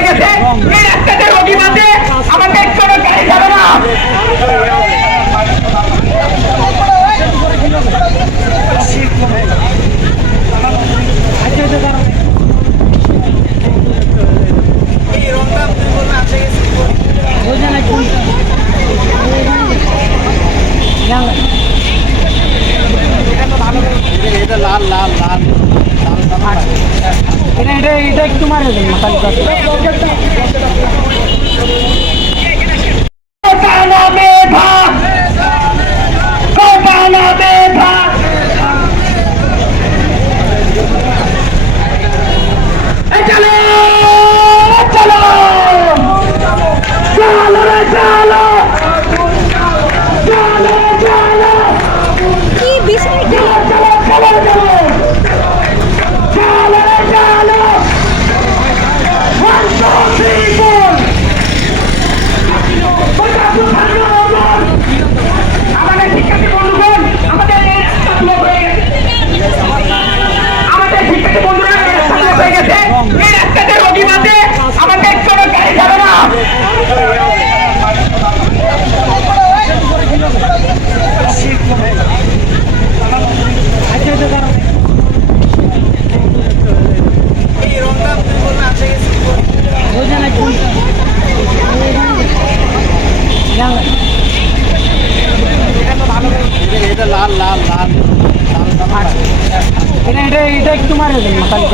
হয়ে গেছে। এই রাস্তাতে রোগী বাঁধে। আমাদের কোনো গাড়ি যাবে না। লাল লাল। লাল লাল। এটা এটা এটা একটু মারে দেন মাথায় এটা লাল লাল লাল। এটা এটা এটা একটু মারে মাথায়